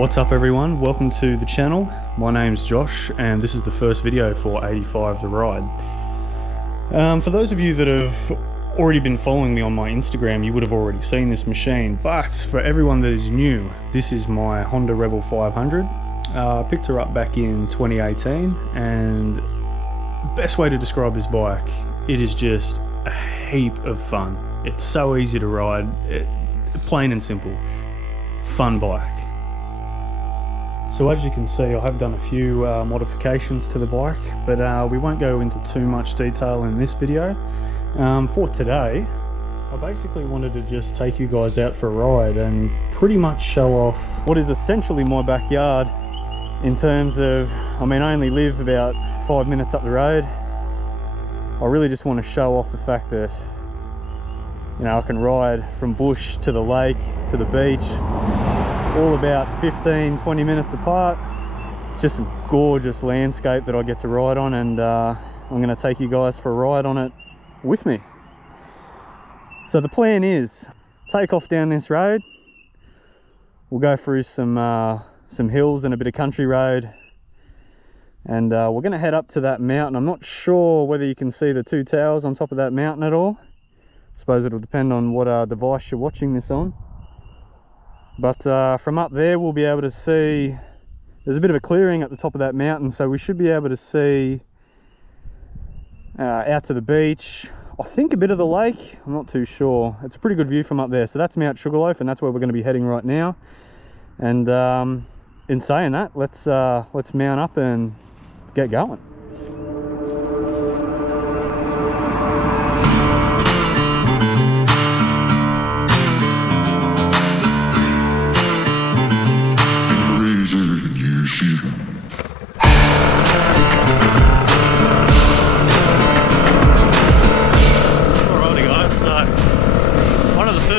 What's up everyone, welcome to the channel. My name's Josh and this is the first video for 85 The Ride. For those of you that have already been following me on my Instagram, you would have already seen this machine, but for everyone that is new, this is my Honda Rebel 500. I picked her up back in 2018 and the best way to describe this bike, it is just a heap of fun. It's so easy to ride, plain and simple, fun bike. So as you can see, I have done a few modifications to the bike, but we won't go into too much detail in this video. For today, I basically wanted to just take you guys out for a ride and pretty much show off what is essentially my backyard in terms of, I only live about 5 minutes up the road. I really just want to show off the fact that, I can ride from bush to the lake to the beach, all about 15-20 minutes apart. Just a gorgeous landscape that I get to ride on, and I'm going to take you guys for a ride on it with me. So the plan is take off down this road, we'll go through some hills and a bit of country road, and we're going to head up to that mountain. I'm not sure whether you can see the two towers on top of that mountain at all. I suppose it'll depend on what device you're watching this on. But from up there we'll be able to see, there's a bit of a clearing at the top of that mountain, so we should be able to see out to the beach. I think a bit of the lake, I'm not too sure. It's a pretty good view from up there. So that's Mount Sugarloaf, and that's where we're going to be heading right now. And in saying that, let's mount up and get going.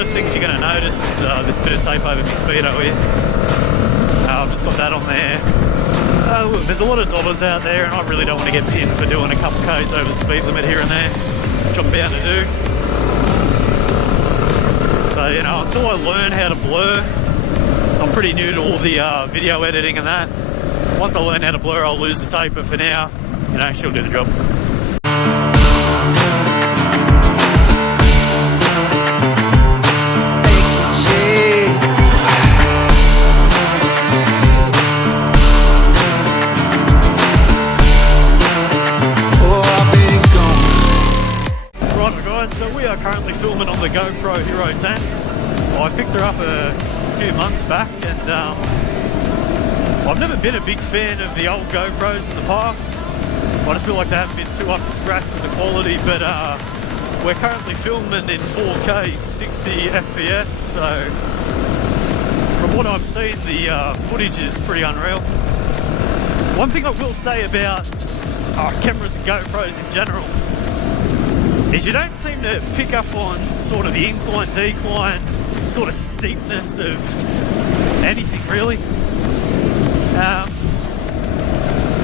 Things you're going to notice is this bit of tape over my speedo here. I've just got that on there. Look, there's a lot of dobbers out there, and I really don't want to get pinned for doing a couple k's over the speed limit here and there, which I'm bound to do. So until I learn how to blur, I'm pretty new to all the video editing and that. Once I learn how to blur, I'll lose the tape, but for now, she'll do the job. So we are currently filming on the GoPro Hero 10. I picked her up a few months back, and I've never been a big fan of the old GoPros in the past. I just feel like they haven't been too up to scratch with the quality, but we're currently filming in 4K 60 FPS, so from what I've seen, the footage is pretty unreal. One thing I will say about cameras and GoPros in general is you don't seem to pick up on sort of the incline, decline, sort of steepness of anything really.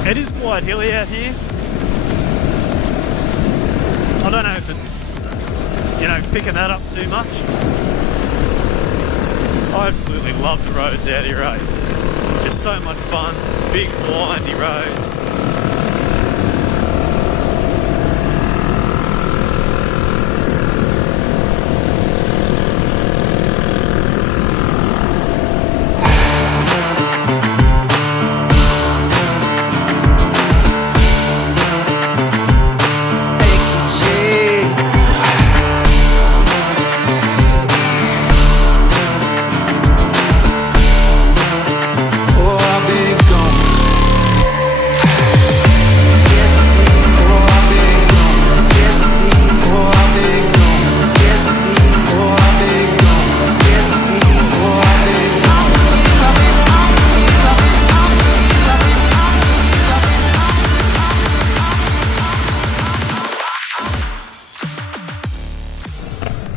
It is quite hilly out here. I don't know if it's, picking that up too much. I absolutely love the roads out here, eh? Just so much fun, big windy roads.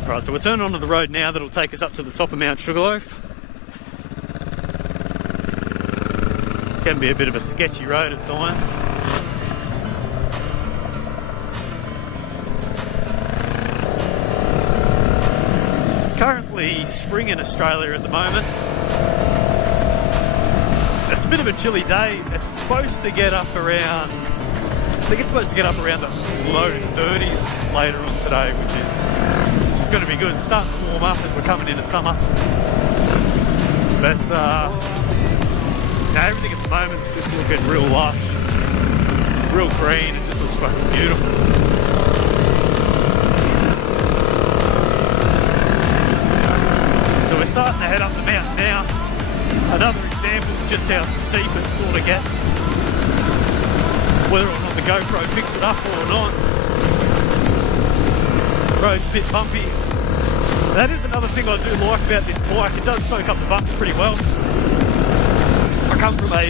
Right, so we're turning onto the road now that'll take us up to the top of Mount Sugarloaf. Can be a bit of a sketchy road at times. It's currently spring in Australia at the moment. bit of a chilly day. It's supposed to get up around, I think it's supposed to get up around the low 30s later on today, which is going to be good. It's starting to warm up as we're coming into summer. But everything at the moment's just looking real lush, real green. It just looks fucking beautiful. So we're starting to head up the mountain now. Another example of just how steep it sort of gets. Whether or not the GoPro picks it up or not. The road's a bit bumpy. That is another thing I do like about this bike. It does soak up the bumps pretty well. I come from a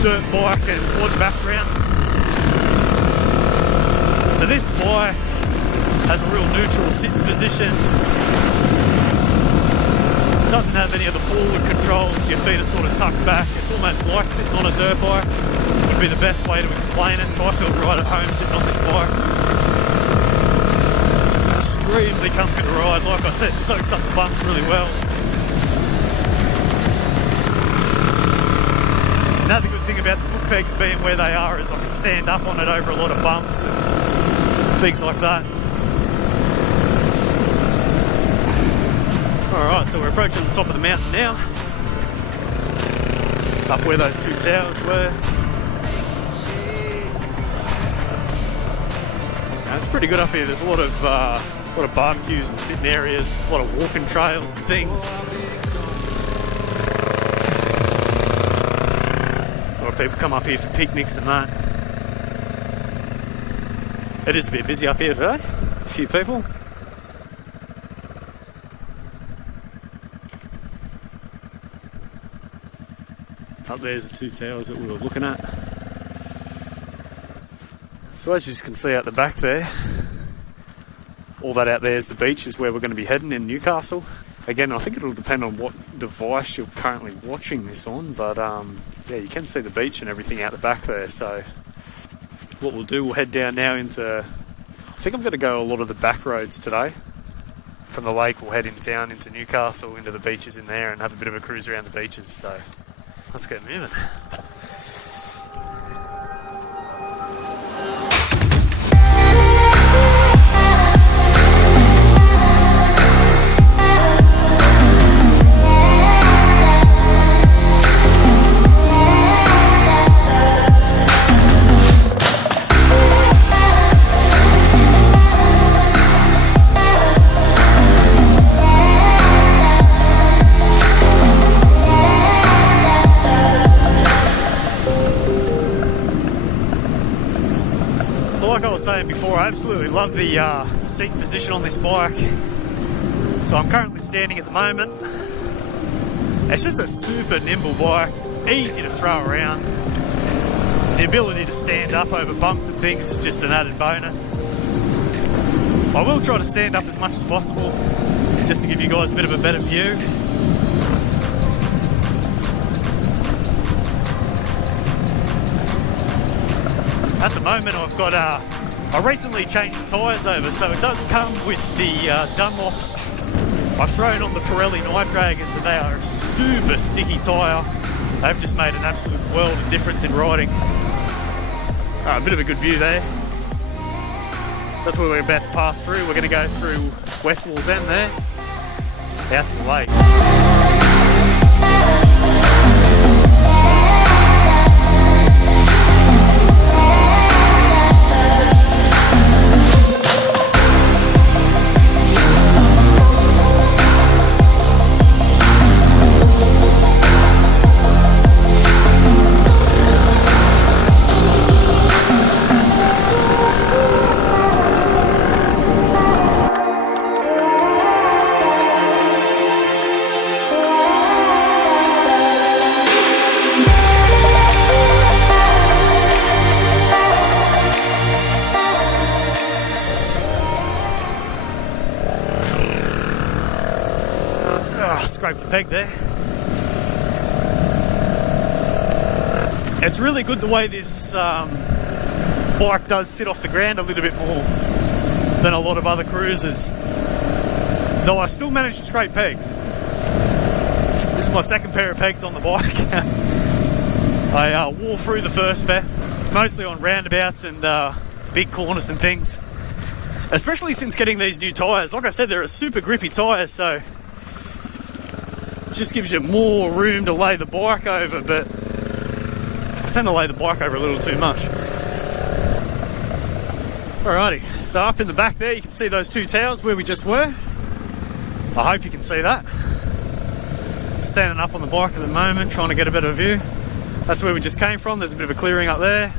dirt bike and quad background. So this bike has a real neutral sitting position. It doesn't have any of the forward controls. Your feet are sort of tucked back. It's almost like sitting on a dirt bike. Would be the best way to explain it. So I feel right at home sitting on this bike. Extremely comfy to ride. Like I said, it soaks up the bumps really well. Another good thing about the foot pegs being where they are is I can stand up on it over a lot of bumps and things like that. Alright, so we're approaching the top of the mountain now. Up where those two towers were. Now, it's pretty good up here. There's a lot of barbecues and sitting areas, a lot of walking trails and things. A lot of people come up here for picnics and that. It is a bit busy up here today. A few people. Up there's the two towers that we were looking at. So as you can see out the back there, all that out there is the beach, is where we're going to be heading in Newcastle. Again, I think it'll depend on what device you're currently watching this on, but yeah, you can see the beach and everything out the back there. So what we'll do, we'll head down now into, I think I'm going to go a lot of the back roads today. From the lake, we'll head in town into Newcastle, into the beaches in there, and have a bit of a cruise around the beaches. So let's get moving. Like I was saying before, I absolutely love the seat position on this bike. So I'm currently standing at the moment. It's just a super nimble bike, easy to throw around. The ability to stand up over bumps and things is just an added bonus. I will try to stand up as much as possible, just to give you guys a bit of a better view. At the moment I've got, I recently changed the tyres over, so it does come with the Dunlops. I've thrown on the Pirelli Night Dragons and they are a super sticky tyre. They've just made an absolute world of difference in riding. A bit of a good view there. So that's where we're about to pass through. We're going to go through West Walls End there, out to the lake. Scraped the peg there. It's really good the way this bike does sit off the ground a little bit more than a lot of other cruisers. Though I still manage to scrape pegs. This is my second pair of pegs on the bike. I wore through the first pair, mostly on roundabouts and big corners and things. Especially since getting these new tyres. Like I said, they're a super grippy tyre, so it just gives you more room to lay the bike over, but I tend to lay the bike over a little too much. Alrighty, so up in the back there you can see those two towers where we just were. I hope you can see that. Standing up on the bike at the moment, trying to get a better view. That's where we just came from. There's a bit of a clearing up there.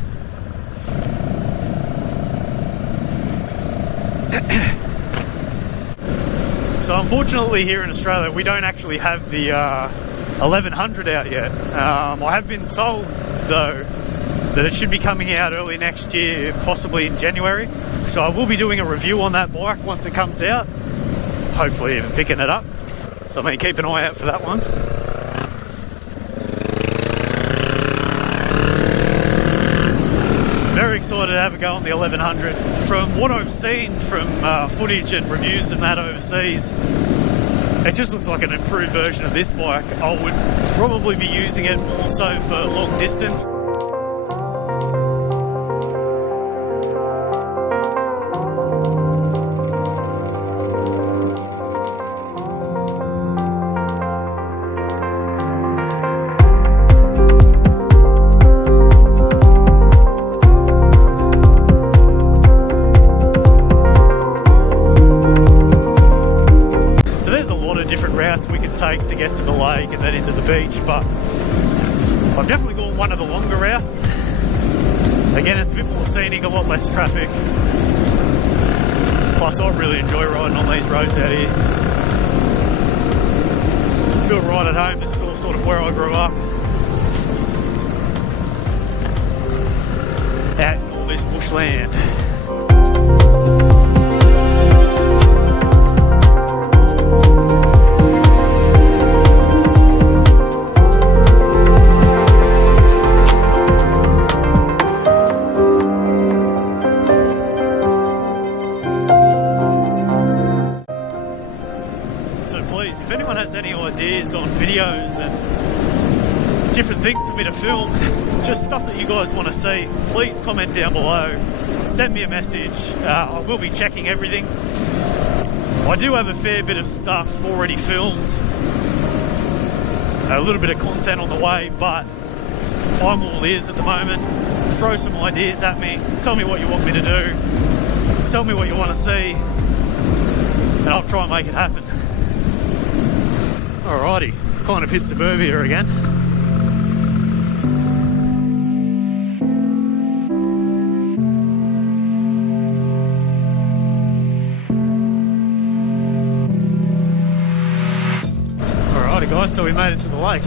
So unfortunately here in Australia we don't actually have the 1100 out yet. I have been told though that it should be coming out early next year, possibly in January. So I will be doing a review on that bike once it comes out. Hopefully even picking it up. So I mean, keep an eye out for that one. Very excited to have a go on the 1100. From what I've seen from footage and reviews and that overseas, it just looks like an improved version of this bike. I would probably be using it more so for long distance. Take to get to the lake and then into the beach, but I've definitely got one of the longer routes. Again, it's a bit more scenic, a lot less traffic. Plus I really enjoy riding on these roads out here. I feel right at home. This is all sort of where I grew up. Out in all this bushland. If anyone has any ideas on videos and different things for me to film, just stuff that you guys want to see, please comment down below, send me a message. I will be checking everything. I do have a fair bit of stuff already filmed, a little bit of content on the way, but I'm all ears at the moment. Throw some ideas at me, tell me what you want me to do, tell me what you want to see, and I'll try and make it happen. Alrighty, I've kind of hit suburbia again. Alrighty guys, so we made it to the lake.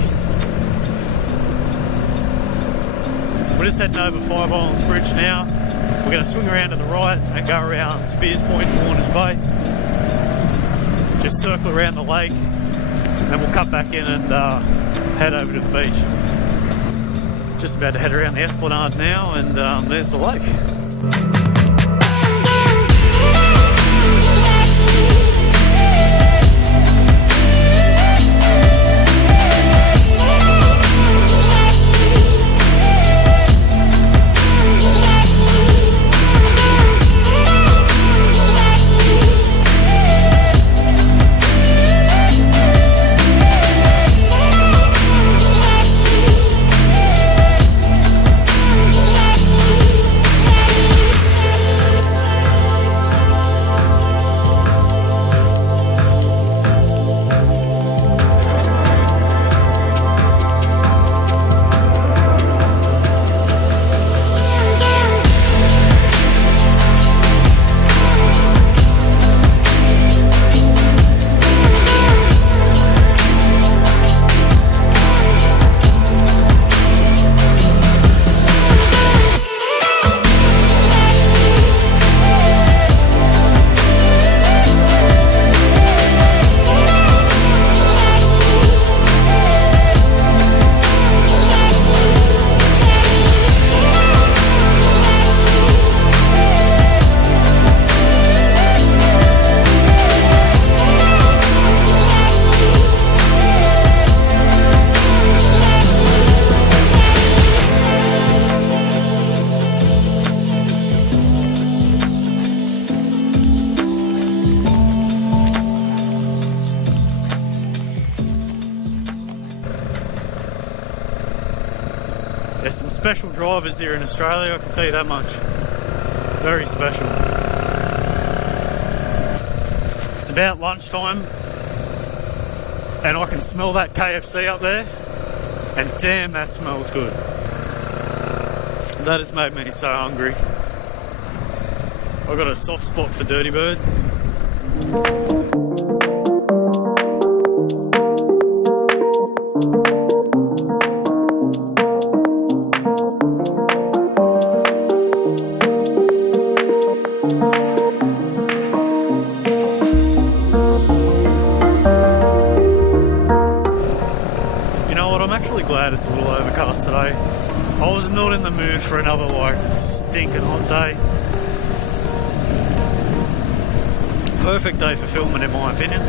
We're just heading over Five Islands Bridge now. We're going to swing around to the right and go around Spears Point and Warners Bay. Just circle around the lake. Then we'll cut back in and head over to the beach. Just about to head around the esplanade now, and there's the lake. special drivers here in Australia, I can tell you that much. Very special. It's about lunchtime and I can smell that KFC up there, and damn, that smells good. That has made me so hungry. I've got a soft spot for Dirty Bird. Glad it's a little overcast today. I was not in the mood for another stinking hot day. Perfect day for filming in my opinion.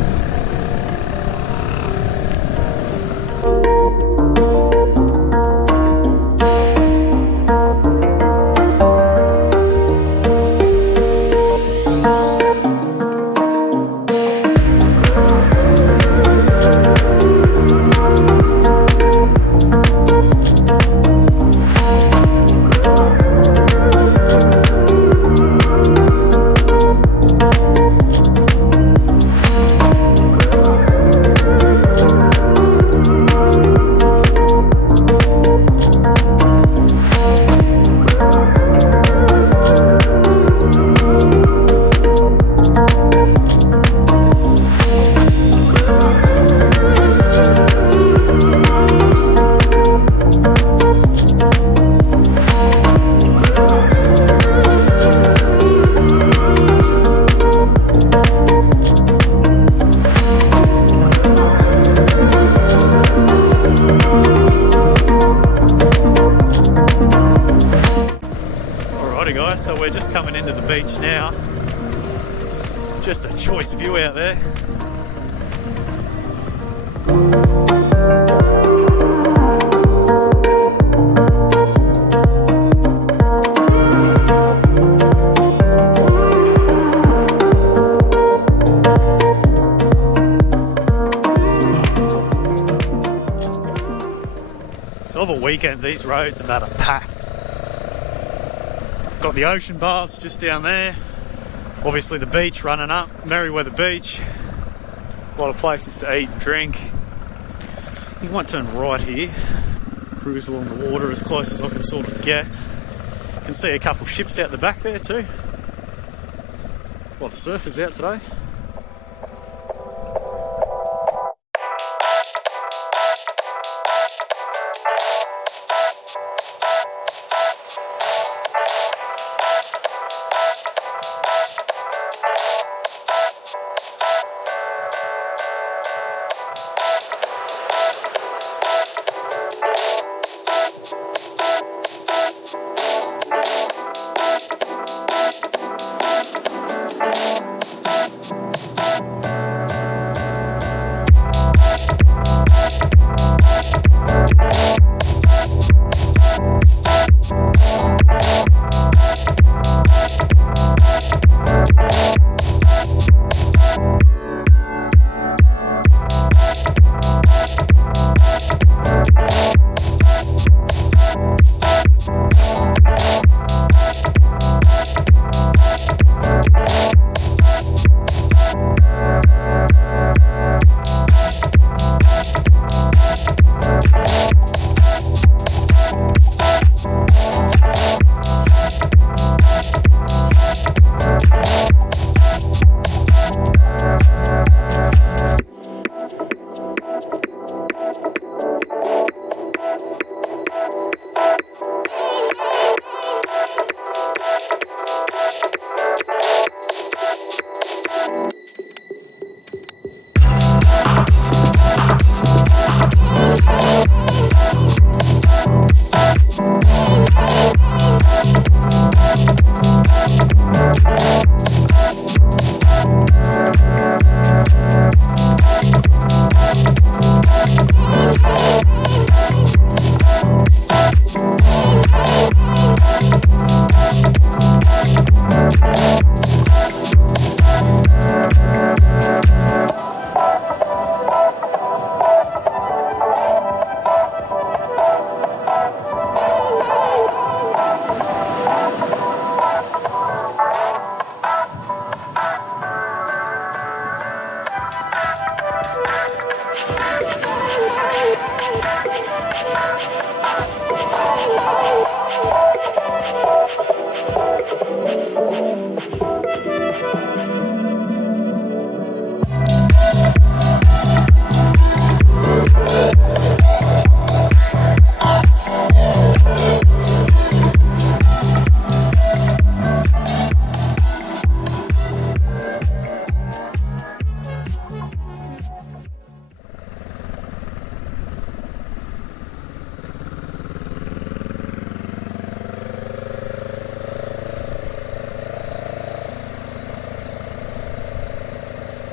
So we're just coming into the beach now. Just a choice view out there. So over a weekend these roads and that are packed. Got the ocean baths just down there, obviously the beach running up, Merriweather Beach, a lot of places to eat and drink. You might turn right here, cruise along the water as close as I can sort of get. You can see a couple ships out the back there too. A lot of surfers out today.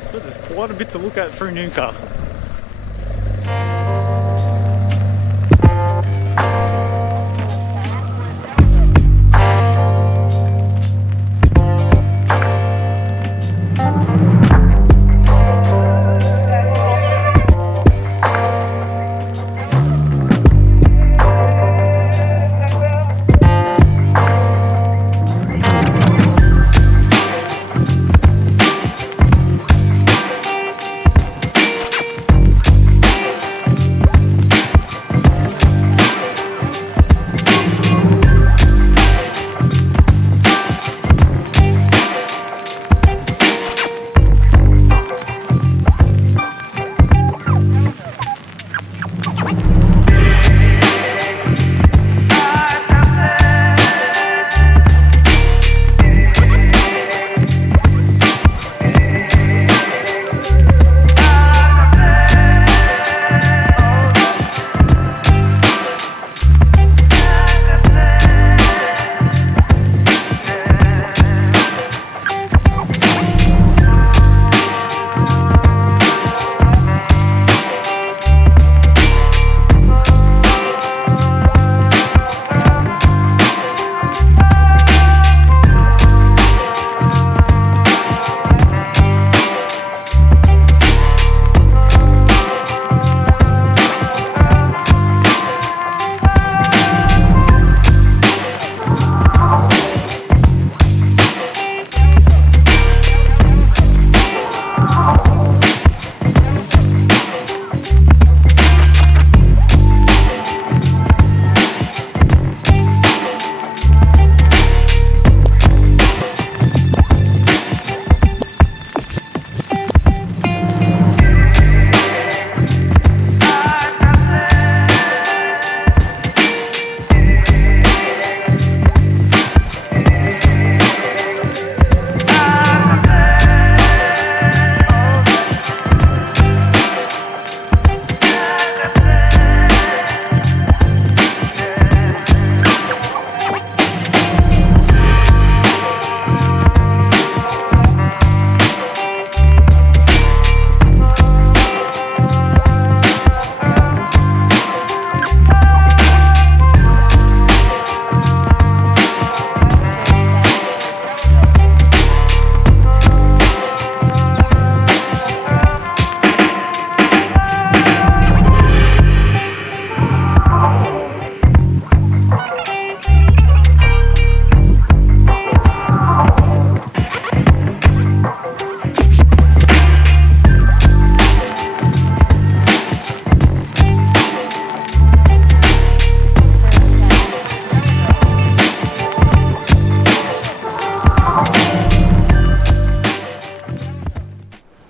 So there's quite a bit to look at through Newcastle.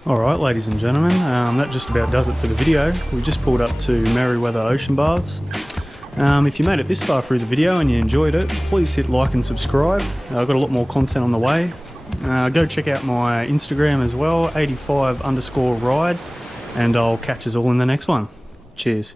Alright ladies and gentlemen, that just about does it for the video. We just pulled up to Merriweather Ocean Baths. If you made it this far through the video and you enjoyed it, please hit like and subscribe. I've got a lot more content on the way. Go check out my Instagram as well, 85_ride, and I'll catch us all in the next one. Cheers.